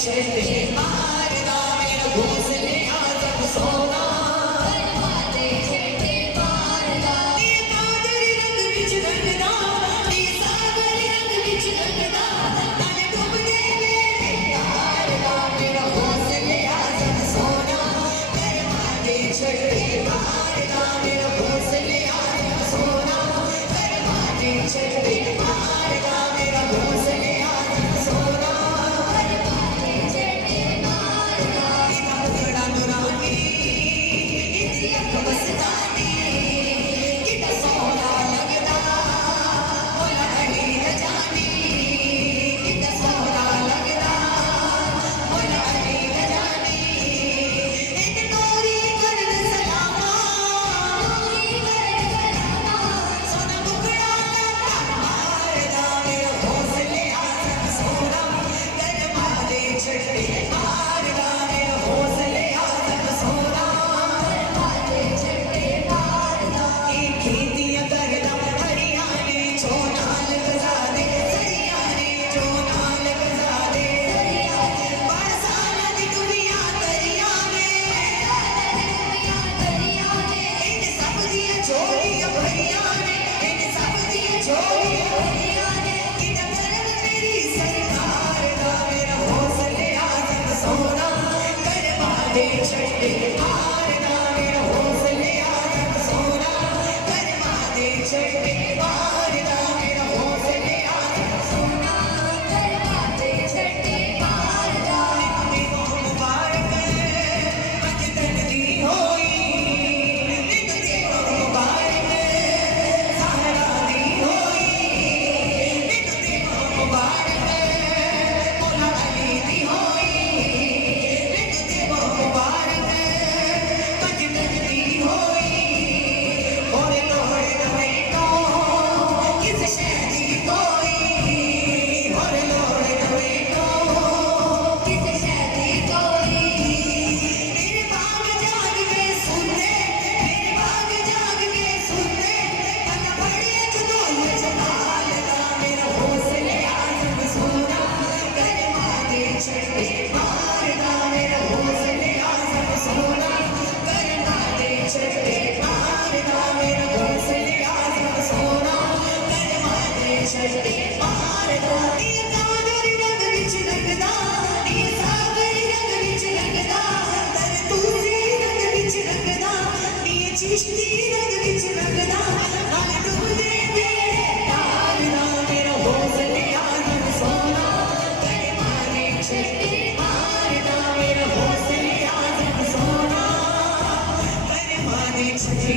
ਛੱਡੇ ਮਾਰਦਾ ਮੇਰਾ ਹੌਸਲਿਆਂ ਦਾ ਸੋਨਾ ਦਰਵਾਜ਼ੇ ਛੱਡੇ ਮਾਰਦਾ ਨੀ ਕਾਜਰੀ ਰੰਗ ਵਿੱਚ ਰੰਗਦਾ ਨੀ ਸਾਗਰ ਰੰਗ ਵਿੱਚ ਰੰਗਦਾ ਨਾਲੇ ਡੁੱਬਦੇ ਮੇਰੇ ਯਾਰਦਾ ਮੇਰਾ ਹੌਸਲਿਆਂ ਦਾ ਸੋਨਾ ਦਰਵਾਜ਼ੇ ਛੱਡੇ ਮਾਰਦਾ ਮੇਰਾ ਹੌਸਲਿਆਂ ਦਾ ਸੋਨਾ ਦਰਵਾਜ਼ੇ ਛੱਡੇ